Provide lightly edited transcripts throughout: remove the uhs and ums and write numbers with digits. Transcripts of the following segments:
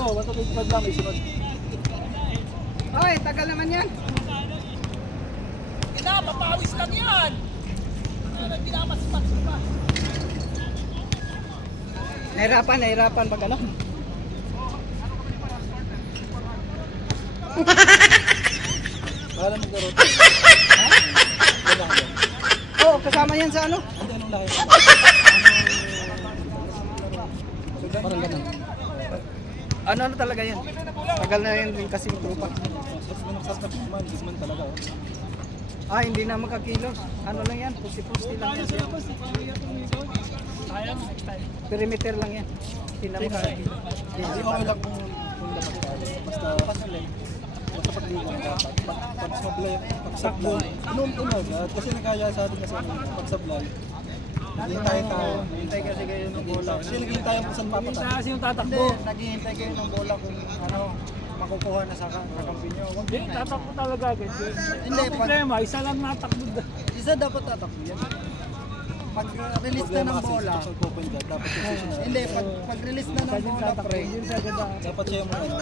mo, 125 lang, may sunod. Hoy, tagal naman yan. Ina, papawis lang yan. Hindi na masipat pa. Nahirapan pag ano. Para mag-garot. Wala ka ba? Oo, kasama yan sa ano. Hindi, anong laki? Parang ganun. Ano talaga yan. Tagal na yan din kasi yung trupa. Gizman talaga. Ah, hindi na makakilos. Ano lang yan, pusi-pusi lang yan. Perimeter lang yan. Hindi na makakilos. Hindi okay lang kung dapat tayo. Basta pagligo na dapat. Pag-sablay. Una agad. Kasi nagkaya sa atin kasi pag-sablay. Naghihintay tayo. Naghihintay kasi kayo ng bola. Kasi naghihintay kung saan papatay. Kasi yung tatakbo. Naghihintay kayo ng bola kung ano, makukuha na sa kampi nyo. Hindi, tatakbo talaga agad. Hindi, Ang problema, isa lang natakbo. Isa dapat tatakbo yan. Pag-release na ng bola, Dapat position. hindi, pag-release na ng bola, pre, Dapat siya yung ano.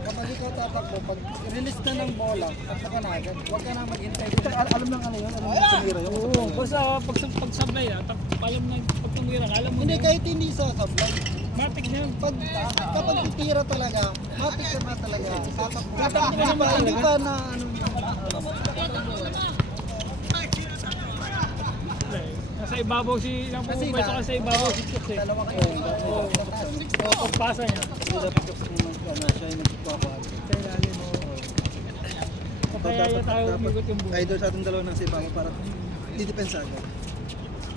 kapag ikaw tatakbo, pag-release na ng bola, takta ka na agad. Huwag ka na maghintay. Alam lang ano yun. Alam lang tumira yun. Oo, basta pag-sablay alam na pag tumirang, alam mo Hindi, na. kahit hindi sa sablay. Matik na yun. Kapag titira talaga, matik ka na talaga. Tatakbo. Tatakbo ka naman Hindi talaga. pa na ano. Nasa ibabaw ilang pumapwesto ka sa ibabaw si Chooks eh. Dalawa kayo. Oo, pagpasa niya. Hindi dapat siya yung nagpapahan. Sa ilalim mo. Kaya yan tayo umigot yung buhay. Idol sa ating dalawa ng sipa para didepensa agad.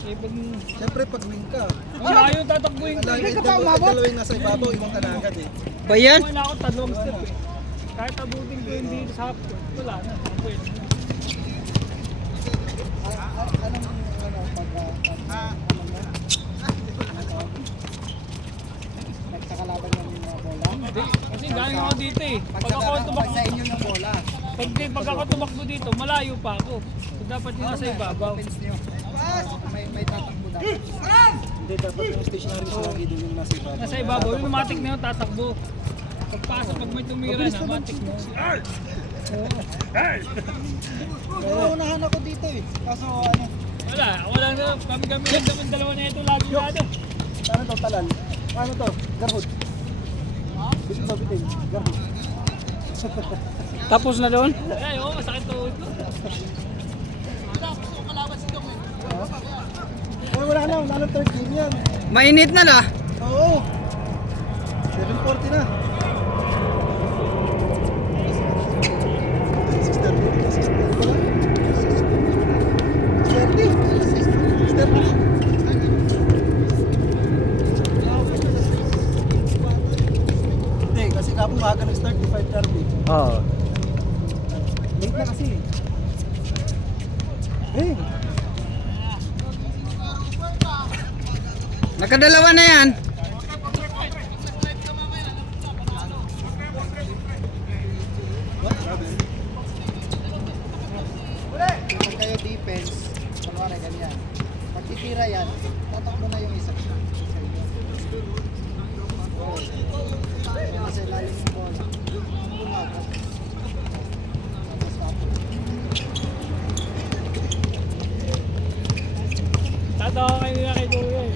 Eh, pag... Siyempre pag wing ka, Ayaw tatakbuhin ko. dalawa yung nasa ibabaw, ibang ka na agad eh. Bayan? Wala ako talong step eh. Kahit abutin ko hindi sa hapon, wala na. Pwede. Nagkakalaban yung bola. Hindi, kasi galing ako dito eh. Pag ako Pag tumakbo, sa inyo yung bola. pag ako tumakbo dito, malayo pa ako. So, dapat yung nasa ibabaw. Offense nyo. May tatakbo dapat. Hindi, dapat yung stationary sa lagi doon yung nasa ibabaw. Nasa ibabaw, yung matik na yun, tatakbo. Pagpasa, pag may tumira na, matik na. Pero unahan ako dito eh. Kaso ano, Wala na. Kami lang naman dalawa na ito, lagi na ano. Ano to, talal? Ano to? Garhood. Bitin ba bitin? Garhood. tapos na doon? Ay, oo, masakit to. Wala na, third game yan. Mainit na na. Oo. 7:40 na. 6:30. Hindi, kasi kapag maaga nag-start, 5:30. Oo. Late na kasi. Eh, Nakadalawa na yan. Pag kayo defense, kunwari ganyan. Pag titira yan, tatakbo na yung isa. Kasi lalim yung bola. Bumagat. Tapos tapos. Tatawa kayo nila kay Kuya eh.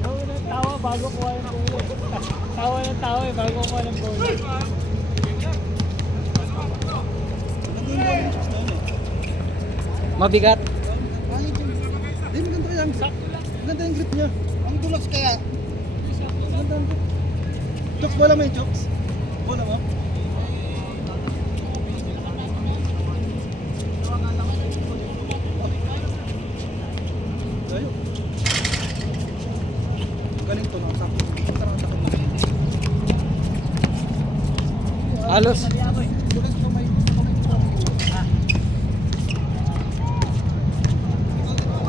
Tawa ng tawa bago kuha ng bola. Tawa ng tawa eh, bago kuha ng bola. Mabigat. Hindi, maganda yan. Sakto lang. Maganda yung grip niya. Ang dulas kaya. Maganda yung grip. Chokes, bola mo yung chokes. Bola mo. Layo. Galing to, sakto. Tarang sakit mo. Halos.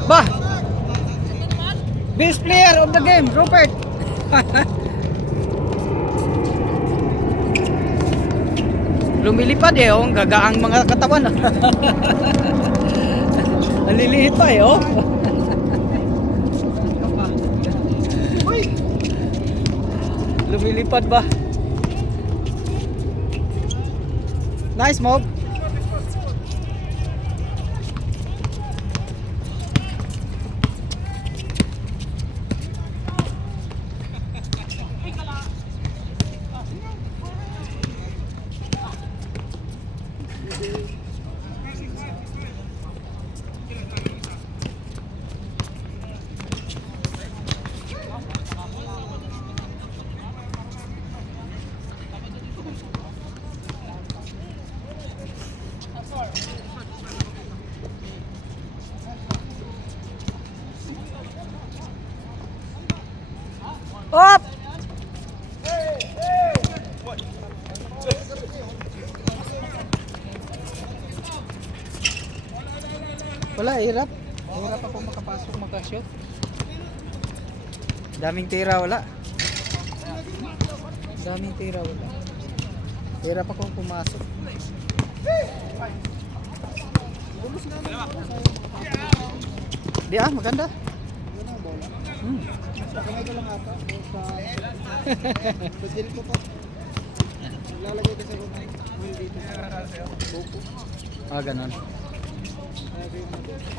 Bah! Best player of the game, Rupert. Lumilipad eh, oh, ang gagaang mga katawan. Naliliit pa eh, oh. Lumilipad ba? Nice move. Up! Wala, hirap. Hirap ako makapasok, makashoot. Daming tira, wala. Daming tira, wala. Hirap ako pumasok. Di maganda. Kamay ko lang ata. Sa gel ko to. Lalagay ko sa oil dito sa buko. Ganun. Lagay mo dito.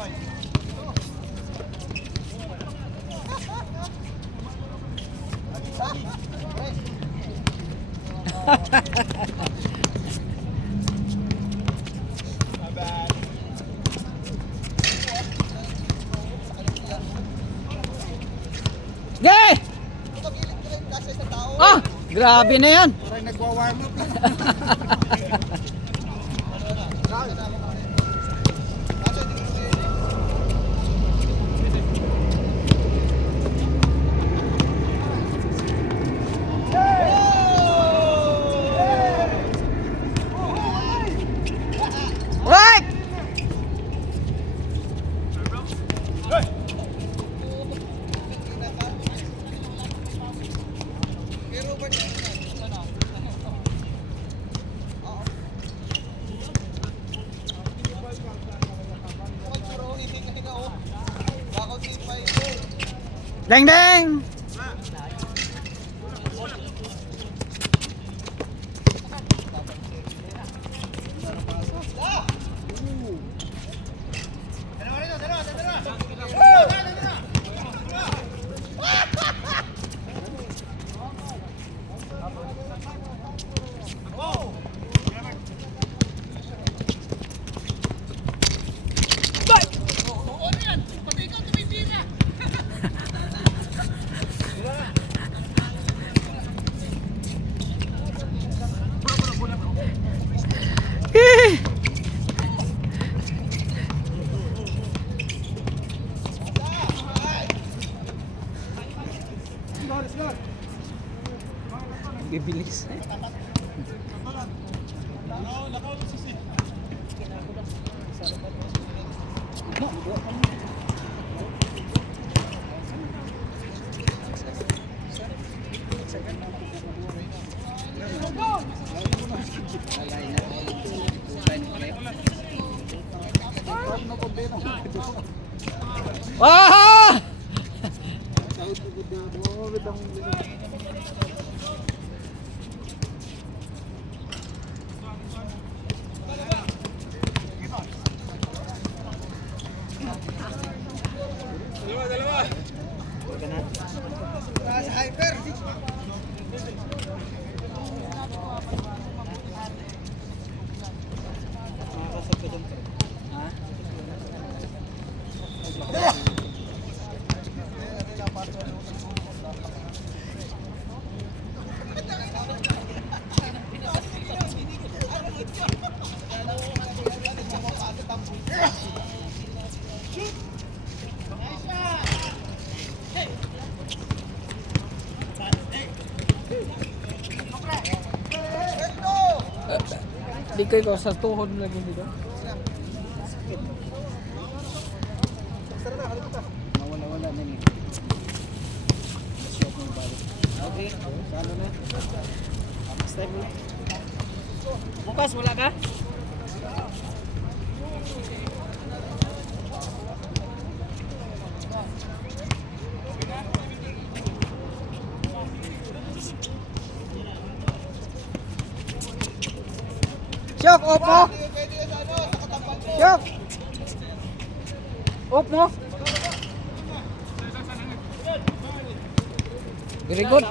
Gay! Grabe na yan. Parang nagwa-warm up lang. Right! Deng deng. Bibilis. Wah! Hyper. Di kayo sa tuhod lagi dito. Nawala-wala na niya. Okay, kano na? Next time ulit. Bukas wala ka? Show! Chok, off mo. Chok. Off mo. Very good.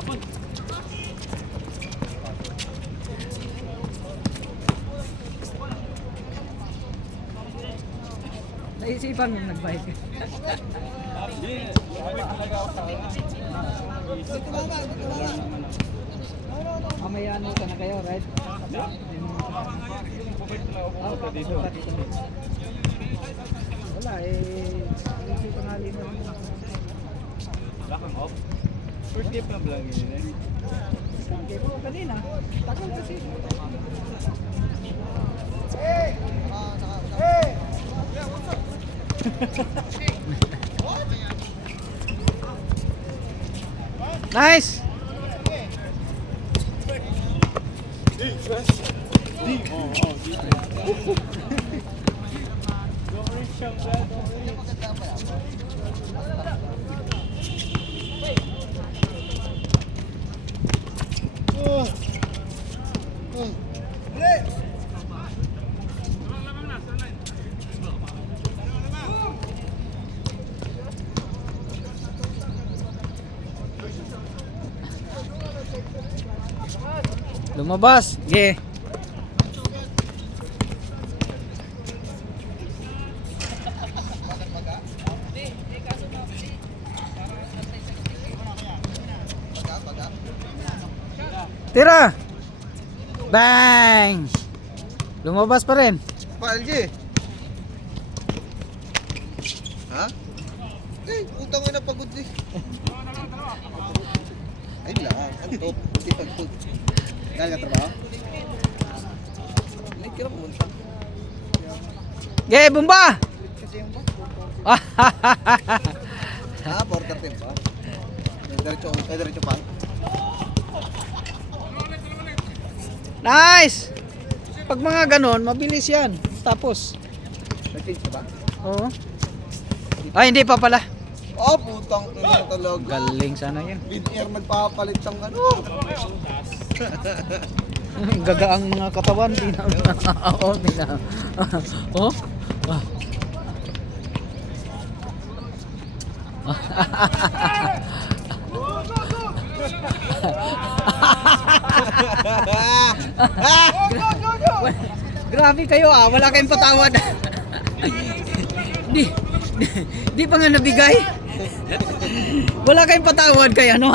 Naisipan mo nag-bike. Mamaya ano ka na kayo, right? Wala hindi tanghali na. Wala kang off? First game na lang yun eh. Okay po kanina. Tagal kasi. Nice. Lumabas. Okay. Tira. Bang. Lumabas pa rin. Palji. Ha? Utang ko na pagod eh. Ayun lang. Antok. Hindi pagod. Galing ka trabaho? Hindi kira pumunta. Okay, bomba. Kasi yung ba? Border team ba? Diretso pa. Nice. Pag mga ganon, mabilis yan. Tapos. Nag-change ka ba? Oo. Ay, hindi pa pala. Oh, putang ina talaga. Galing sana yan. Mid-air magpapalit ng ano. Gagaang mga katawan. Di na. Oo, di na. Oh. Ah. Grabe kayo wala kayong patawad. di pa nga nabigay. Wala kayong patawad kay ano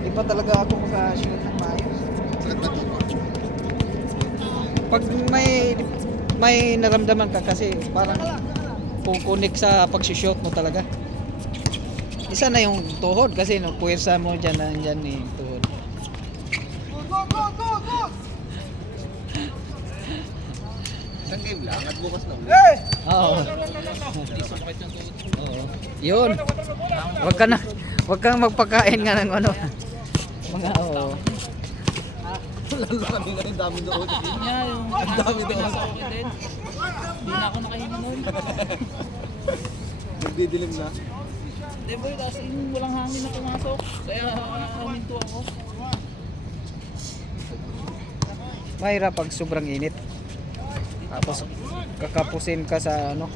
Di pa talaga ako maka-shoot ng maayos. Pag may naramdaman ka kasi parang kukunik sa pag-shoot mo talaga. Isa na yung tuhod kasi no puwersa mo diyan nandiyan ni tuhod. Isang game lang at bukas na ulit. Oo. Oo. Yun. Wag kang magpakain nga ng ano. Mga oo. Lalo kanina yung dami doon. Ang dami doon. Hindi na ako nakahinga nun. Nagdidilim na. Hindi boy, tapos walang hangin na pumasok. Kaya huminto ako. Mahirap pag sobrang init. Tapos kakapusin ka sa ano.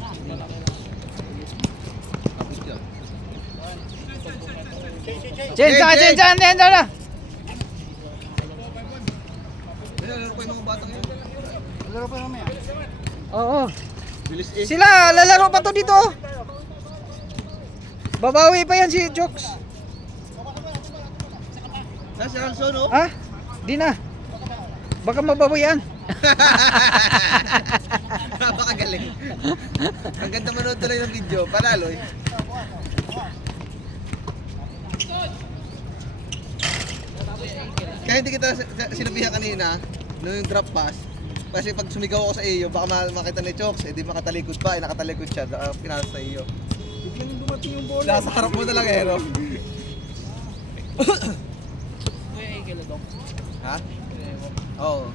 Chen na. Lalo pa yung mga batang yun. Lalo pa yung mamaya. Oo. Bilis eh. Sila lalaro pa to dito. Babawi pa yan si Jokes. Nasa Also no? Ha? Di na. Baka mabawian. Napakagaling. Ang ganda manood tuloy ng video. Panalo eh. Kaya hindi kita sinabihan kanina no yung drop pass. Kasi pag sumigaw ako sa iyo, baka makita ni Chokes, eh di makatalikod pa, eh nakatalikod siya, pinasa sa iyo. Biglang dumating yung bola. Nasa harap mo talaga, Hero. Kuya, ikila dong. Ha? Oo.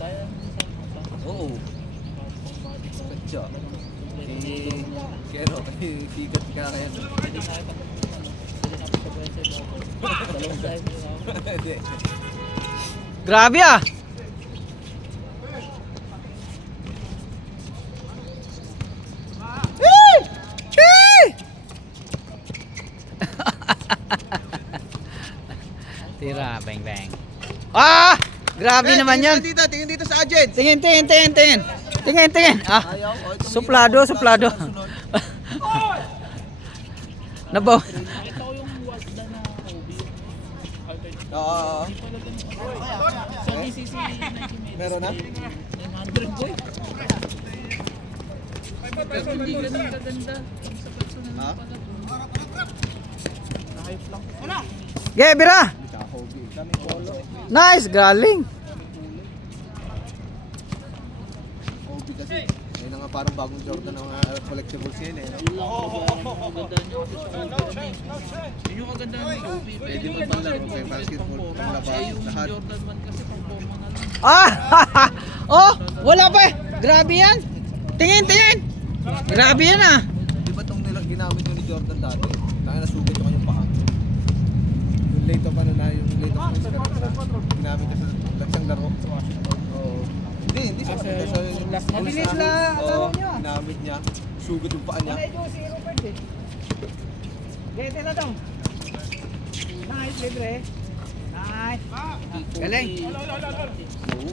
Tayo. Oo. Kadya. Kero, sigat ka kaya. Pwede na ito. Pwede na ito. Grabe ah. Tira, bang bang. Ah! Grabe naman yan. Tingin dito sa agent. Tingin. Tingin. Ah. Ayaw. Oh, ito Suplado. Nabaw. Nakita ko yung Wazda na OB. Oo. Sa DCC 90 Meron na? 900 boy. Pero hindi ganun kaganda. Sa personal Ha? pala. Nakahip lang. Ge, bira. Kami polo. Nice, galing. OB kasi. Ayun na nga parang bagong Jordan ng collectibles yun eh. No? Yun lang ang kagandaan niya kasi sa OB. Yun yung kagandaan ng OB. Pwede magbalaro kay basketball, panglaba, Eh yung lahat. Jordan 1 kasi pang forma na lang. Ah! Oh, wala pa eh. Grabe yan. Tingin. Grabe yan ah. Di ba itong ginamit yun ni Jordan dati? Kaya nasugod ko yung paa. Yung late of ano na, yung late of ano na. Ginamit niya sa laksang laro. Oo. Hindi sa yung last Mabilis na, Oo, ano niya? ginamit niya. Sugod yung paa niya. Si Robert eh. Gete na daw. Nice, libre. Nice. Galing.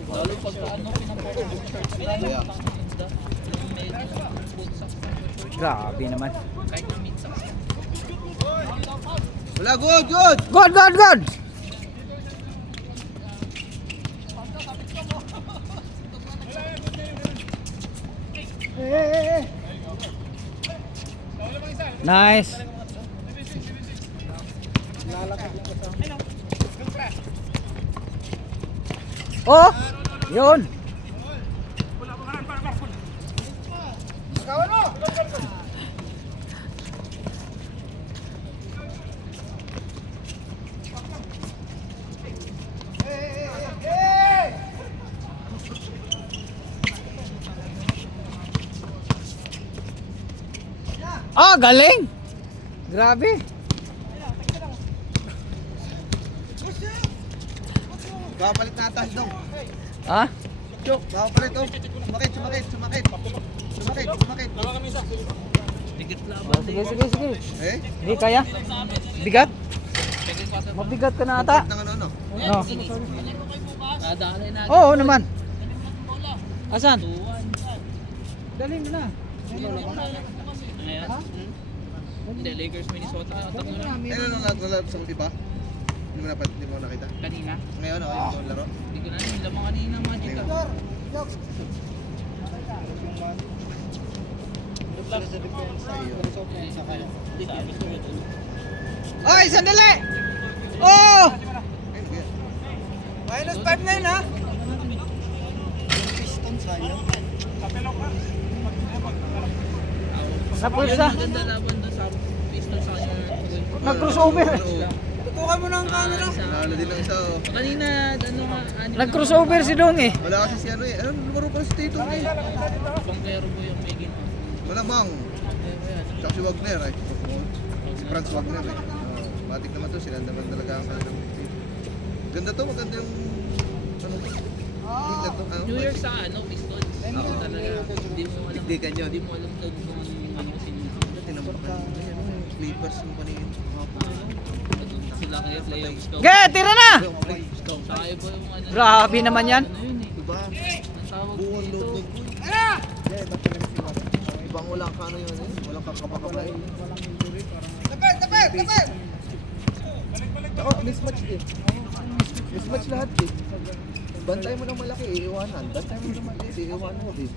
Lalo pagka ano pinapakita mo shorts Kaya. yung medyo full socks na shorts. Grabe naman. Kahit na mid socks. Wala, good! Good. Nice. Oh, yun. Ah, galing. Grabe. Kapalit na atas daw. Ha? Chok, kapalit oh. Sumakit. Tigit laban. Sige. Eh? Hindi kaya? Bigat? Mabigat ka na ata. Ng ano? No. Nadalay natin. Oo naman. Asan? 2-1. Galing mo na. Ngayon? Hindi, Lakers, Minnesota. Tatlo lang. Eh, nalaro sa iba? Hindi mo nakita? Kanina. Ngayon, yung laro. Hindi ko na alam. Lamang kanina Magic ah. Ay, sandali! Oh! Minus 5 na yun ha? Piston sayang. Napulsa. Maganda laban doon sa Pistons sa kanya. Nag-crossover. Tutukan mo na ang camera. Nalo din ng isa oh. Kanina, ano nga, anim Nag-crossover si Dong eh. Wala kasi si ano eh. Ano, lumaro pa si Tito eh. Bangkero po yung may ginawa. Malamang. Pero yan. Tsaka si Wagner eh. Si Franz Wagner eh. Matik naman to. Sila naman talaga ang kanilang Tito. Ganda to. Maganda yung ano to. Tingnan to. Ano, New York sa ano, Pistons. Oo. Talaga, hindi mo alam. Dikdikan yun. Hindi mo alam kung ano sino. Tingnan mo pa. Ayan oh. Clippers mo kanina. Sila kaya playoffs daw. Ge, tira na! Saka iba yung ano. Grabe naman yan. Ano yun eh. Diba? Ang tawag Buong dito. loob ng ibang walang kano yun eh. Walang kakapakapay. Tapet! Ako, mismatch eh. Mismatch lahat eh. Bantay mo ng malaki, iiwanan. Bantay mo ng maliit, iiwanan mo eh.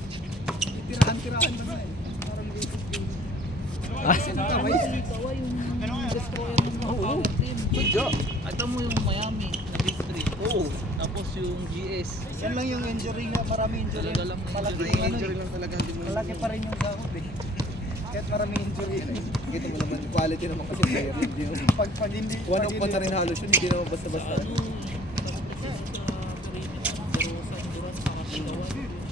Tirahan mo na eh. Ah, Tawa yung destroyer ng mga power team. Sadya. Ito mo yung Miami na Big 3. Oo. Tapos yung GS. Yan lang yung injury nga, marami injury. Talaga lang Malaki injury. yung ano Injury lang talaga. Hindi mo Malaki pa rin yung sahod eh. Kahit marami injury. Kita mo naman, quality naman kasi player. Hindi mo. Pag hindi, One of one na rin halos yun, hindi naman basta-basta. Ano?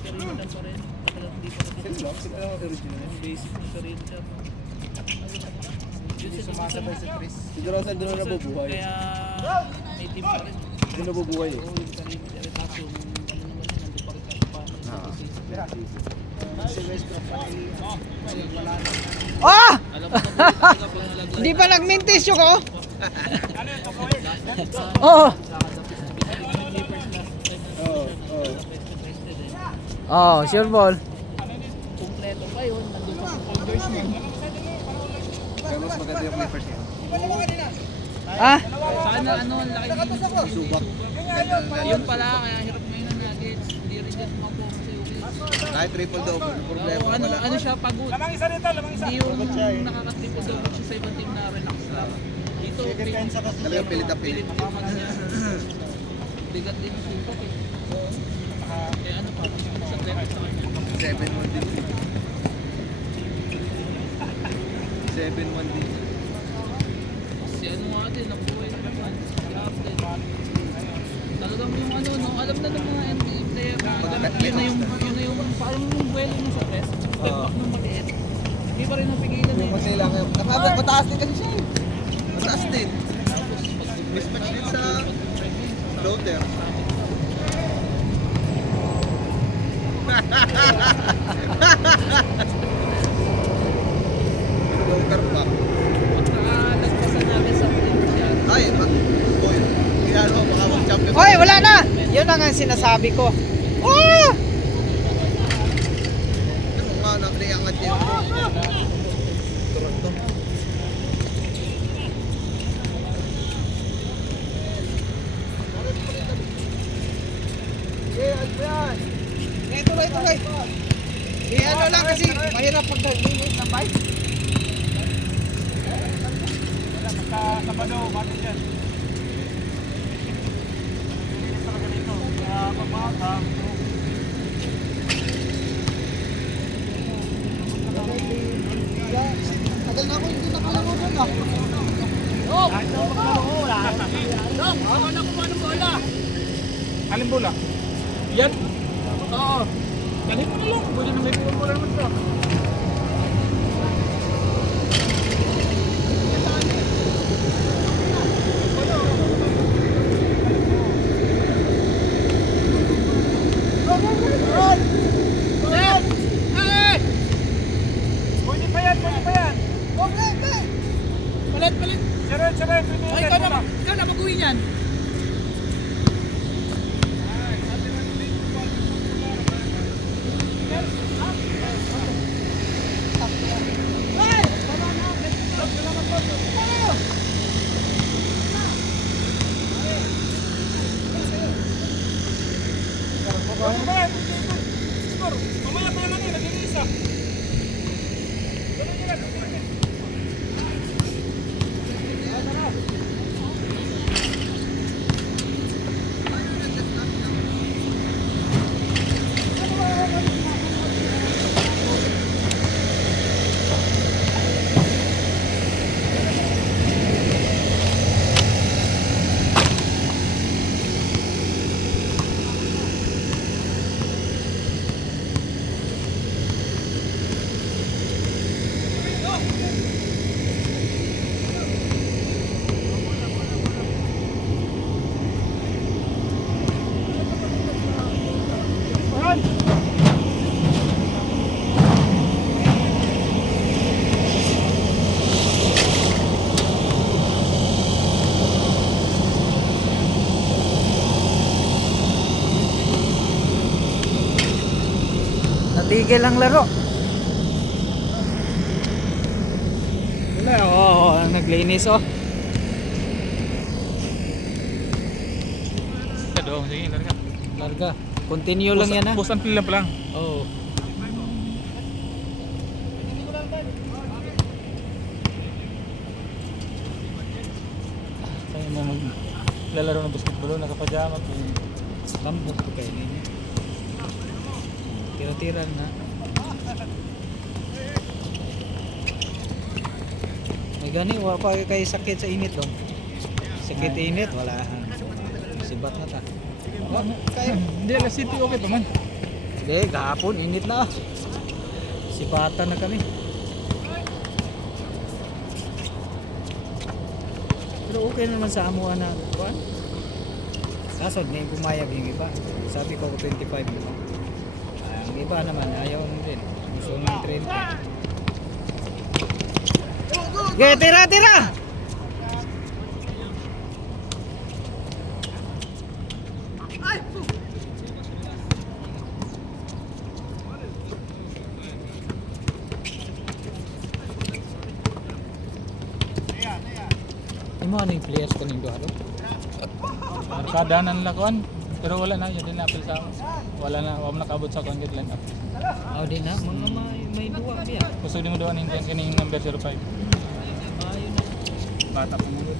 Perimeter pa rin. Talagang hindi pa rin. Sino lang? Sino lang ang original? Yung basic na perimeter. sumasabay si Chris. Si Duracell doon na nabubuhay. Kaya may team pa rin. Doon nabubuhay eh. Oo, yung sarili niya. Kaso, ano naman yun, nandun pa rin sa Si Westbrook pati kasi wala na. Ah! Alam mo na talaga pag nalaglag. Hindi pa nag-mintis yung ko. Oo. Oh, sure ball. Kompleto pa yun, nandun pa sa folders mo. Kaya mas maganda yung Clippers ngayon. Ah, Sana ano, ang laki ng Subak. yun pala, kaya hirap ngayon ang Nuggets. Hindi rin dyan makuha sa UK. Kahit triple-double, yung problema Oo, ano, wala. ano siya, pagod. Hindi yung nakaka-triple-double siya sa ibang team na relax lang. Dito, Talagang pilit na pilit. bigat din ang sukat eh. Kaya ano pa, sa credit sa kanya. 7-1 din. 7-1 din. Si ano nga din, nabuhay naman. Si Abdel. Talagang yung ano, no, alam na ng mga NBA player na yun na yung parang yung buwelo mo sa test. Step back ng maliit. Hindi pa rin napigilan na yun. Mas kailangan. Mataas din kasi siya eh. Mataas din. Mismatch din sa floater. Floater pa. Nagpasan natin sa team siya. Ay, boy. Kaya ano, baka mag-champion. oy, wala na. Yun ang sinasabi ko. Oh! Ano nga, nakriyangan din. Toronto. Tuloy. Ano lang kasi mahirap pag nag-limit na bike. Sabado, bakit yan? Talaga dito. Kaya pagmaka. Tagal na ako hindi nakalangon na. Oh! Kahit na maglaro, wala. Dok, ako na kung anong bola. Alin bola? Yan? Oo. Ganito na lang. Pwede na may bola naman siya. Pwede pa yan. Palit. Siret. Ay, ikaw na mag-uwi niyan. Mamaya pa naman nag-iisa. Natigil ang laro. Wala, naglinis oh. Sige, larga. Larga. Continue lang yan ha. Post until lang pa lang. Oo. Kaya mo maglalaro ng basketball, nakapajama po. Lambot ko kayo ninyo. Tira-tira na. May gani, wala pa kayo sakit sa init doon. Sakit init, wala. Sibat na ta. Hindi, alas city okay pa man. Hindi, kahapon, init na. Sibatan na kami. Pero okay naman sa amuan na kuan. Kaso may pumayag yung iba. Sabi ko 25 diba? Ang iba naman ayaw mo din. Gusto ng 30. Okay, tira! Imo ano yung players kaning duha do? Markadanan lang kuan. Pero wala na, yun din na-appeal sa ako. Wala na, wala nakaabot sa kuan deadline up. Di na, mga may duwa biya. Gusto din mo doon yung kining number 05. Ayun na. Bata pa mo.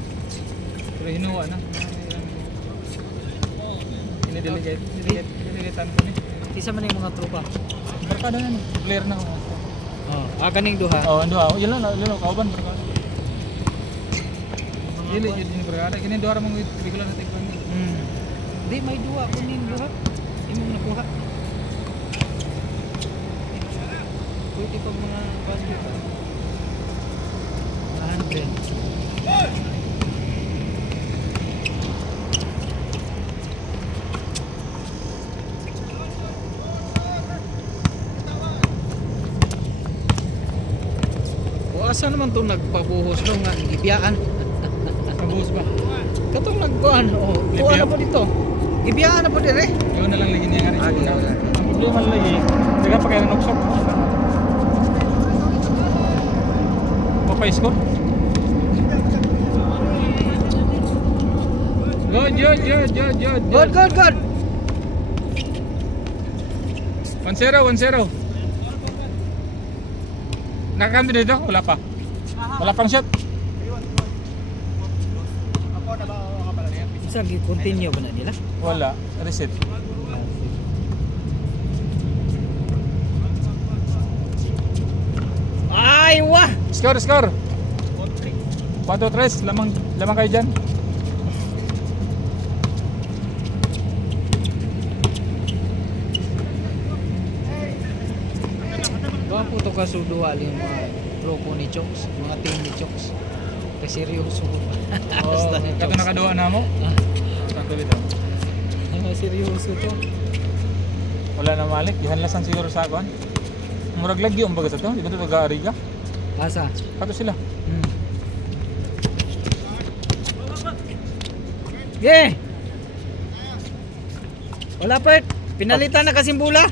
Pero hinuwa na. Ini-delegate ko ni. Isa man yung mga tropa. Markadanan, player na ako. Kaning duha. Ando ako. Yun lang, kauban barkada. Dili yun din barkada. Kini duha ra mong regular na tigpan. Di may duwa kuning duha. Imong nakuha. Pwede pa mga budget. 100. Asa naman itong nagpabuhos nung nga ibiyaan? Kabuhos ba? Katong nagkuhan, kuha na po dito. Ibiyaan na po dire. Yun na lang lagi niya nga rin. yun na. Ang problema lagi, saka pa kayo nagsok. Mapais ko? Good. Good. 1-0. Nakakampi dito? Wala pa. Wala pang shot. Isa continue ba na nila? Wala. Reset. Ay, wah! Score. 4-3. Lamang kayo dyan. Gwapo to kasuduha yung mga grupo ni Chokes, mga team ni Chokes. Kasi seryoso ko. Basta ni Kato Chokes. nakaduha na mo. Sakto dito. Mga seryoso to. Wala na malik. Ihanlasan siguro sa akin. Murag lagi yung baga sa to. Di ba ito taga-ariga? Asa? Kato sila. Yeah! Wala pa. Pinalitan na kasing bula.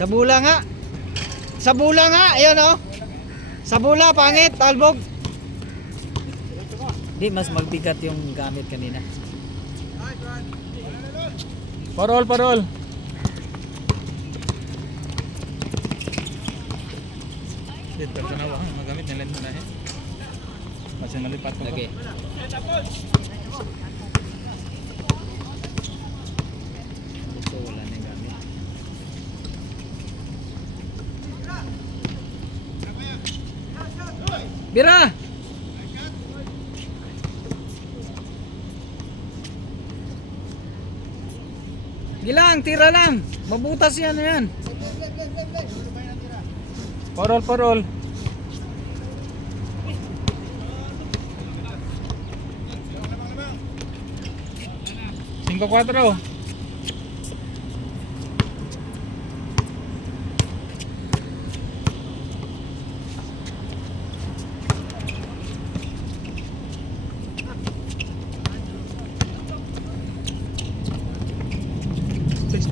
Sa bula nga. Ayun oh. Sa bula, pangit, talbog. Di, mas magbigat yung gamit kanina. Parol. Dito, tanawa. Magamit nila ito na eh. Kasi malipat ko. Lagi. Ito, wala na yung gamit. Bira! Gilang, tira lang. Mabutas yan. Parol. Cinco 4.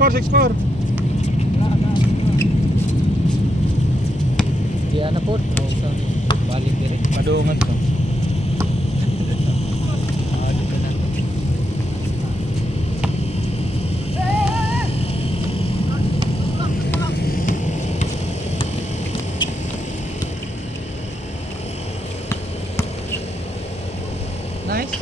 Six four. Diyan na po. Balik din. Madungan ko. Dito na. Nice.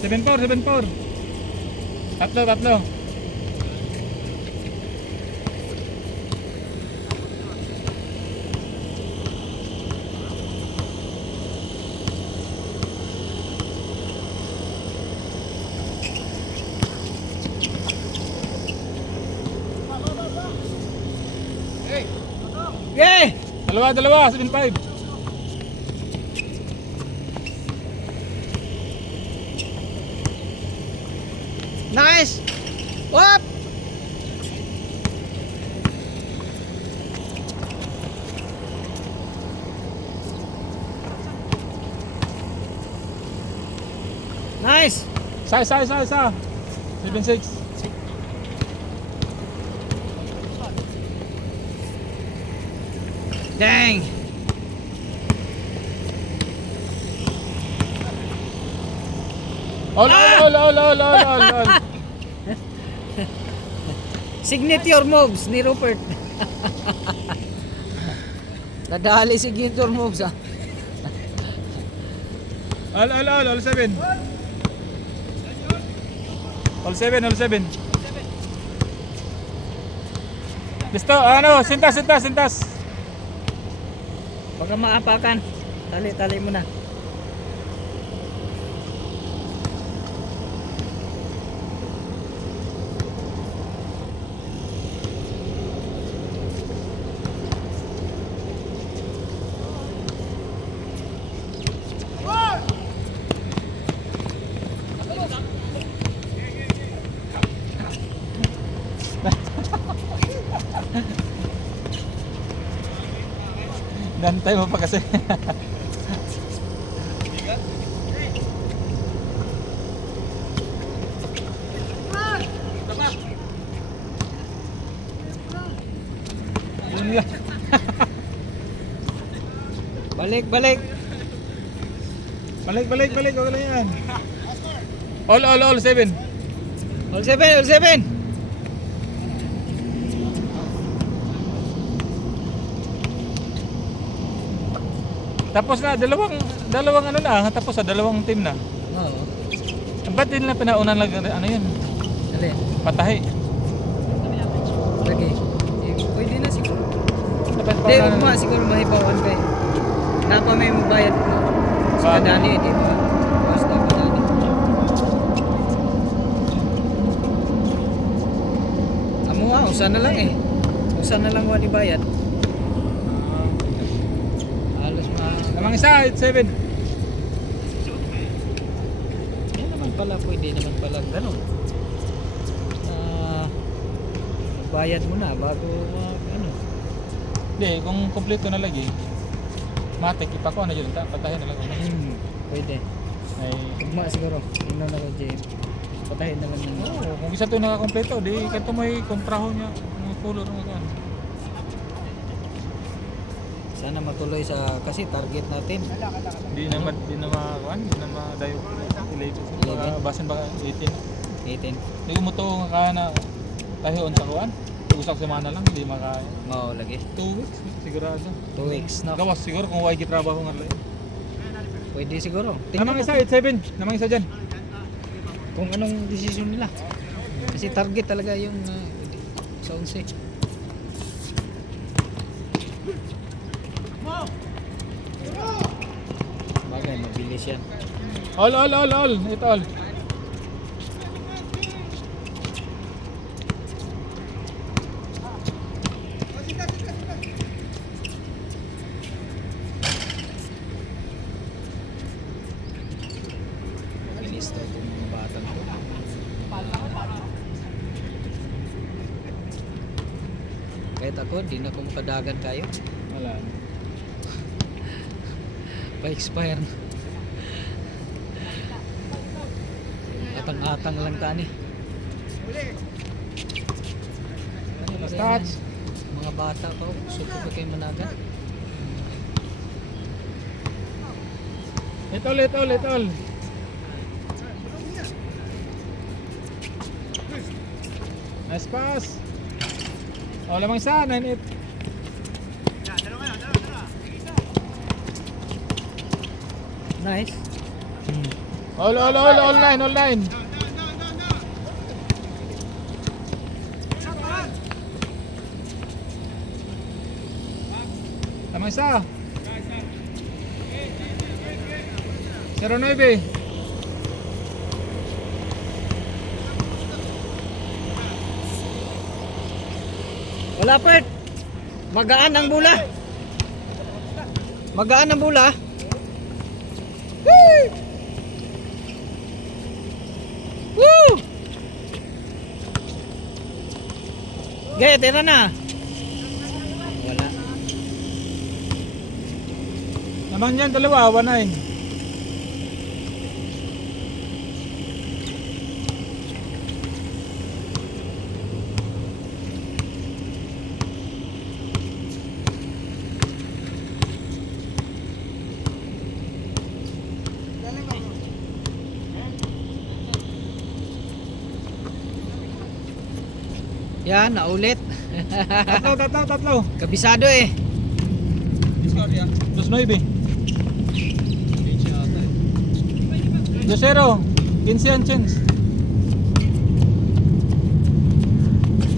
7-4, 7-4. Tatlo, tatlo. Okay! Dalawa, dalawa, 7-5. Nice! Whoop! Nice! Isa. 7-6. Dang! All. Signature moves ni Rupert. Nadali signature moves ah. All 7. All 7. Listo, ano, sintas. Baka maapakan. Tali mo na. Nantay mo pa kasi. Yun lang. Balik. Balik. Okay lang yan. All 7. All seven. Tapos na, dalawang ano na, tapos sa dalawang team na. Oo. Ba't din na pinaunan lang, ano yun? Dali. Patahi. Lagi. Pwede na siguro. Dapat pa Hindi, huwag mo siguro mahibawan kayo. Napa may mabayad mo. Sa Paano? kadani, di ba? Basta kadani. Amo usa na lang eh. Usa na lang wani bayad. Halos Namang isa, 7. Yan naman pala, pwede naman pala ganun. Bayad mo na bago ano. Hindi, kung kompleto na lagi, matik, ipa ko na yun, patahin na lang. Pwede. Ay, Ugma siguro. Ano na ko, Jay. Patahin na lang ng oo, kung isa to nakakompleto, di kanto may kontraho niya, may color mo kan. sana matuloy sa kasi target natin. Di na madayo. 11. Basin baka 18. 18. Di mo to kaya na tahion sa kuan. Usak semana lang, di makaya. Mao lagi. 2 weeks, sigurado. 2 weeks na. Gawas siguro kung why gitrabaho nga lang. Pwede siguro. Namang isa, 8-7. Namang isa dyan. Kung anong desisyon nila. Kasi target talaga yung sa 11. Bagay, mabilis yan. All. Ito all. Bilis to itong mga batang to. Kahit ako, di na ako makadagan kayo. Wala. Pa-expire na. Atang-atang lang tani. Stats. Mga bata pa, gusto ko ba kayo managan? Ito all. Nice pass. Oh, lamang isa, 9-8. Nice. All nine. Tama isa. 09. Wala part. Magaan ang bola. Magaan ang bola. Woo! Woo! Gaya, tira na. Wala. Naman yan, dalawa, 19. Yan, naulit. Tatlo. Kabisado eh. 29. 2-0. 15 ang chance.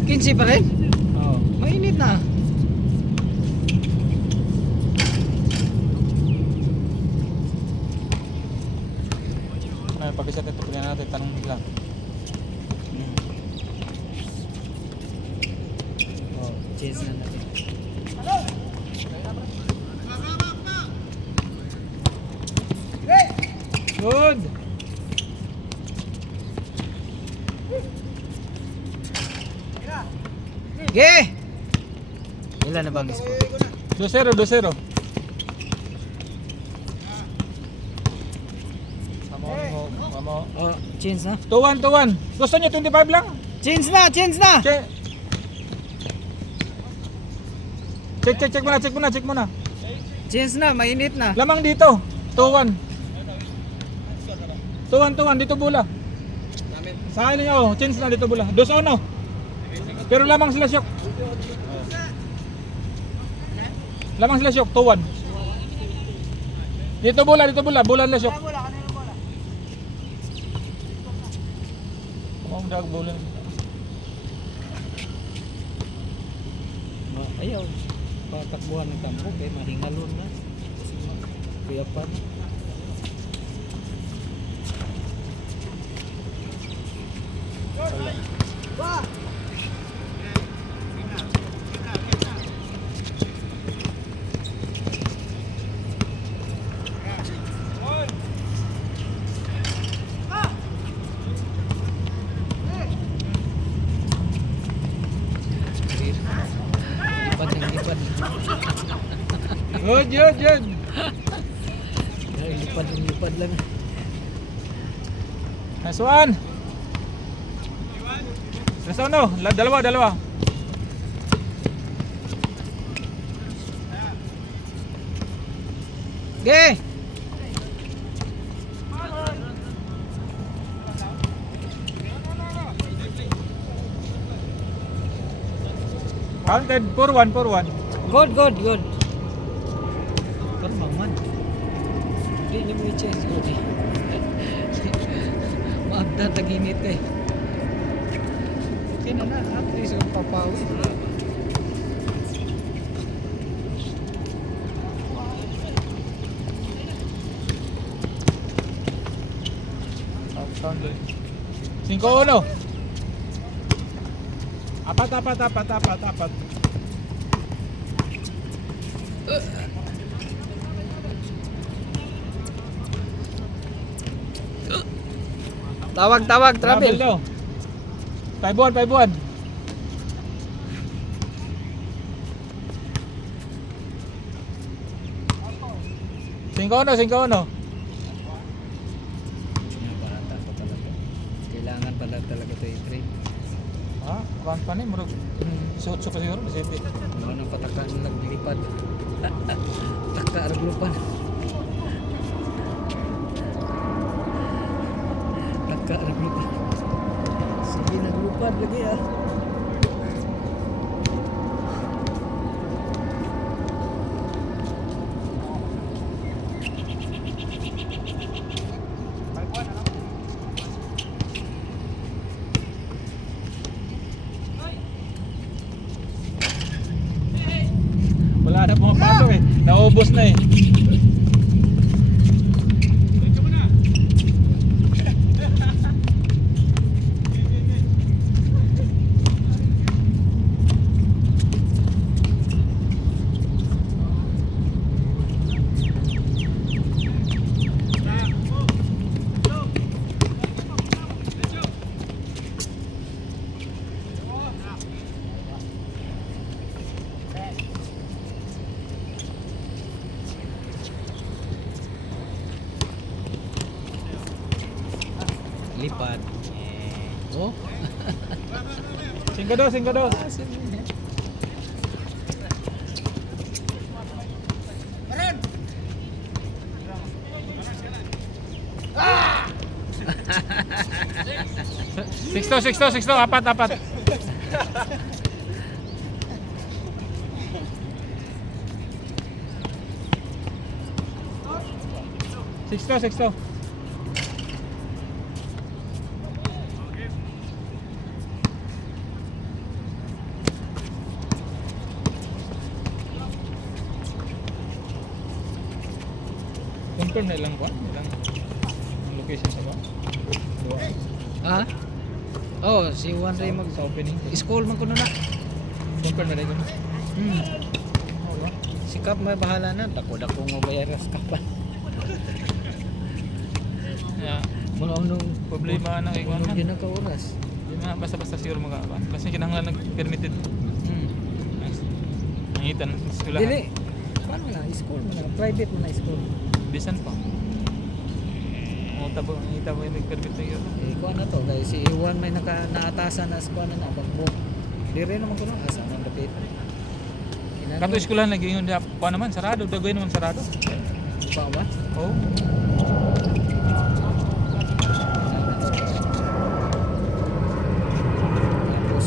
15 pa rin. Oo. Mainit na. Ay, pag-isat ito, pwede natin tanong nila. Oh, chance na natin. Good. Ge! Ilan na bang score? 2-0. Samo. Oh, chance na. 2-1. Gusto niyo 25 lang? Chance na! Check muna. Chance na, mainit na. Lamang dito. 2-1. 2-1 dito bola. Sa akin niyo, chance na dito bola. 2-1. Pero lamang sila syok. Lamang sila syok 2-1. Dito bola, bola nila syok. Kumang dag bola. Ayaw. Patakbuhan ng kampo kay mahingalon na. Kuya pa. Lipad. Good. Lipad lang. Nice one. Dalawa. Ge! Counted 4-1. Good. Permang man. Hindi niyo mo i-chance ko di. Maagda taginit kay. Kina na at least yung papawi. Counted 5-1. Apat. Tawag, travel. daw. 5-1. 5-1. Bata pa talaga. Kailangan pala talaga ito i-train. Kuan pa ni murag 18 pa siguro, 17. Ano nang patakan naglipad. Taka araglupan. Taka araglupan. Sige naglupad lagi ah. Naubos na eh. Lipad. Oh. 5-2, 5-2. Six to, apat. Six to. Confirm na ilang kwan? Ilang location sa ba? Dua. Ha? Oh, si Juan Ray mag Sa opening. school man kuno na. Confirm na rin ko. Oo ba? Si Kap may bahala na. Dako-dako mo bayaran sa Kapan. Yeah. Mula nung Problema na kay Kwan. Hindi na ka oras. Di na basta-basta siguro mga ba. Basta kinahanglan nag-permitted. Nangitan sa eskwelahan. Dili. Paano na? School mo na. Private mo na school. Bisan pa. Tabo, ngita mo yung nag-permit na yun. Eh, kuha na to. Kaya si Juan may naatasan na sa kuha na bakbo. Di rin naman ko na. Asa nang dapit. Kato eskwelahan lagi yun. Pa naman, sarado. Dagoy naman sarado. Pa ba? Oo. Tapos.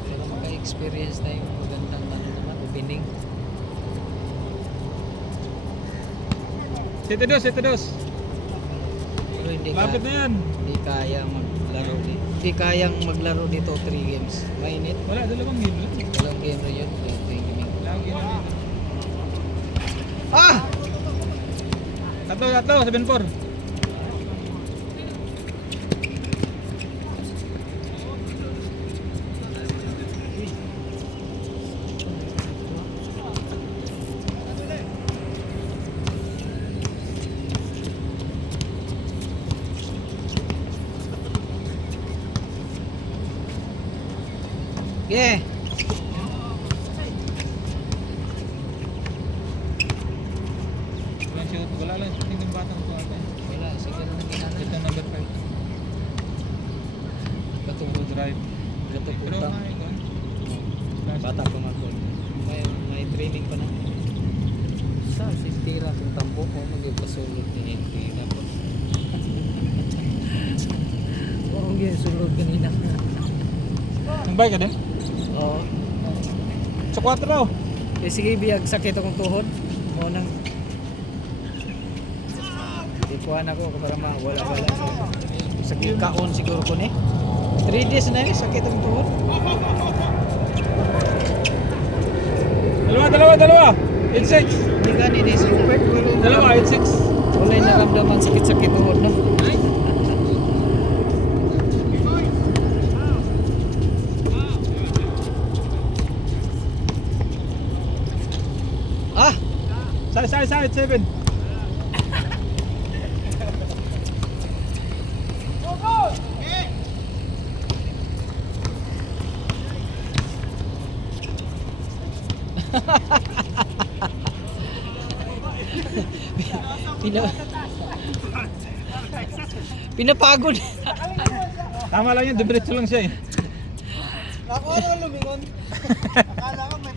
Pero maka-experience na yung magandang ano naman, opening. Sete dos. Pero hindi ka, Lapit na yan. hindi kaya maglaro dito. Hindi kayang maglaro dito 3 games. Mainit. Wala, dalawang game lang. Walang game na yun. Lagi na yun. Ah! Tatlo, 7-4. Yeah. Walang shoot. Wala lang shooting ng batang ito ate. Wala, siguro na ginana. Ito number 5. Katubo drive. Gato Pero punta. ay, kwan. Bata pa nga po. May training pa na. Sa tira kung tambo ko, mag-ipasulod ni tira po. Oo, sulod kanina. Ang bike ka din? Oo. Sa 4 raw. Eh, sige, biyag sakit akong tuhod. Mo nang ikuhan ako para mawala-wala sa kaon siguro ko ni. 3 days na sakit akong tuhod. Dalawa. 8-6. Hindi ka ni super. Dalawa, 8-6. Wala yung naramdaman sakit-sakit tuhod, no? Ah! Side, 7. Pinapagod. Tama lang yun, diretso lang siya eh. Ako naman lumingon. Akala ko may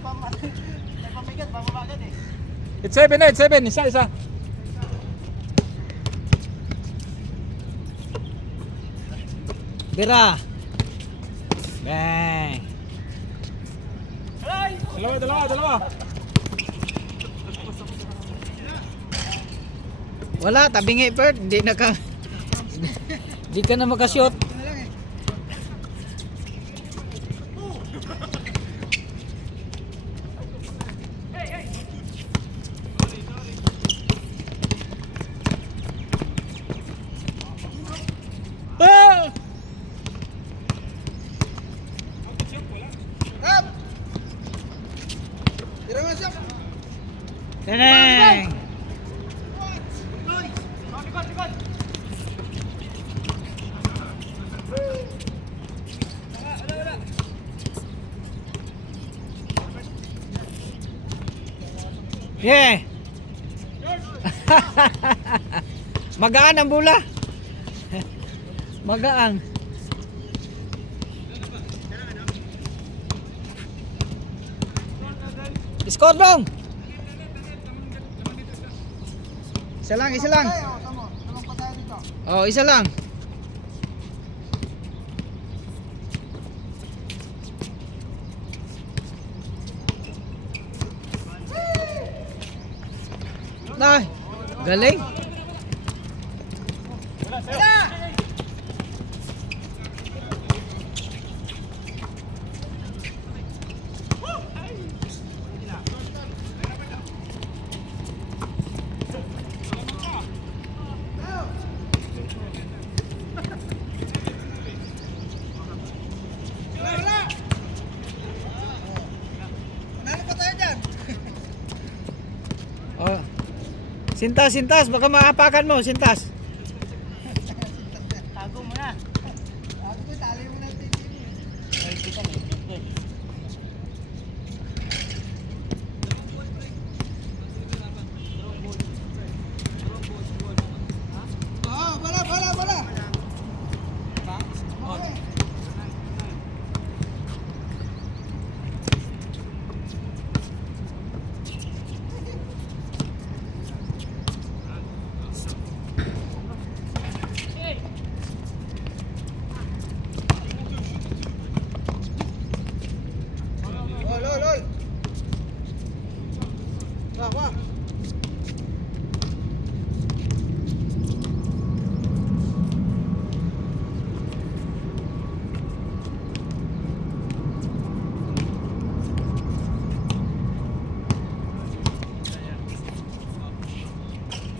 pamigat, pamabagat eh. 8-7, isa. Bira. Bang. Dalawa. Wala, tabingi Bert, hindi na ka hindi ka na makashoot. Ah! Teneng. Yeah. Magaan ang bola. Magaan. Score dong. Isa lang, isa lang. Oh, isa lang. Nay, galing. Oh. Sintas, sintas, baka maapakan mo, sintas. Tago mo na.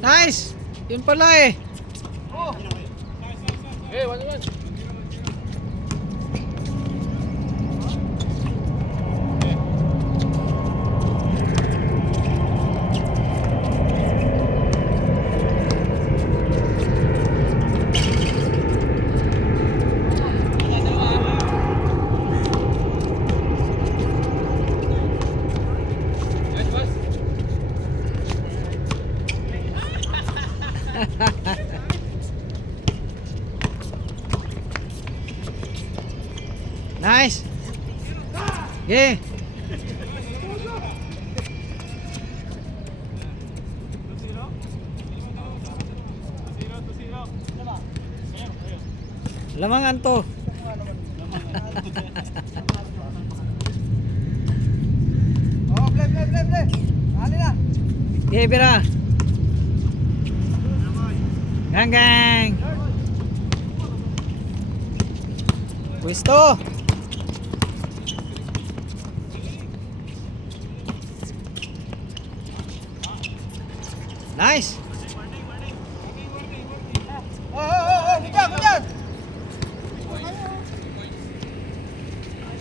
Nice. Yun pala eh. Okay, 1-1. Nice. Yeah. Lamangan to. Oh, play. Dali na. Yeah, bira. Gang. Pwesto. Nice. Hujan.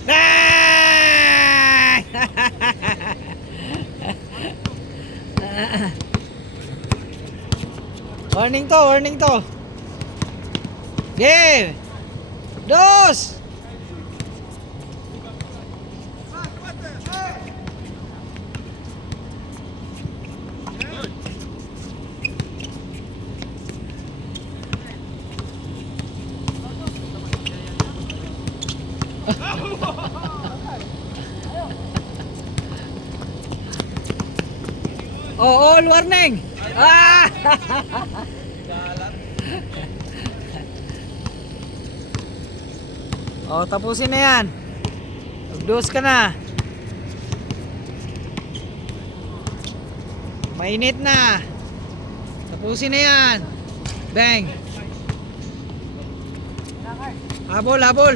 Nice. Warning to. Game. Dos. Oh, all warning. Ah! Oh, tapusin na yan. Magdos ka na. Mainit na. Tapusin na yan. Bang. Habol, habol.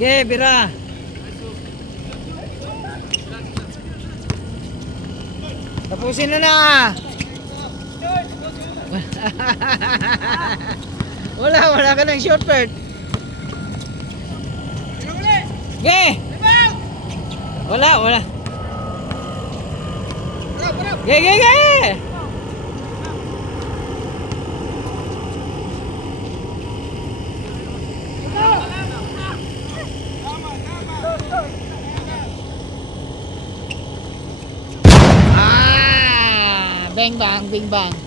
Ge, bira. Tapusin na na. Wala ka ng short bird. Ge. Wala. Ge. Bang bang, bing bang.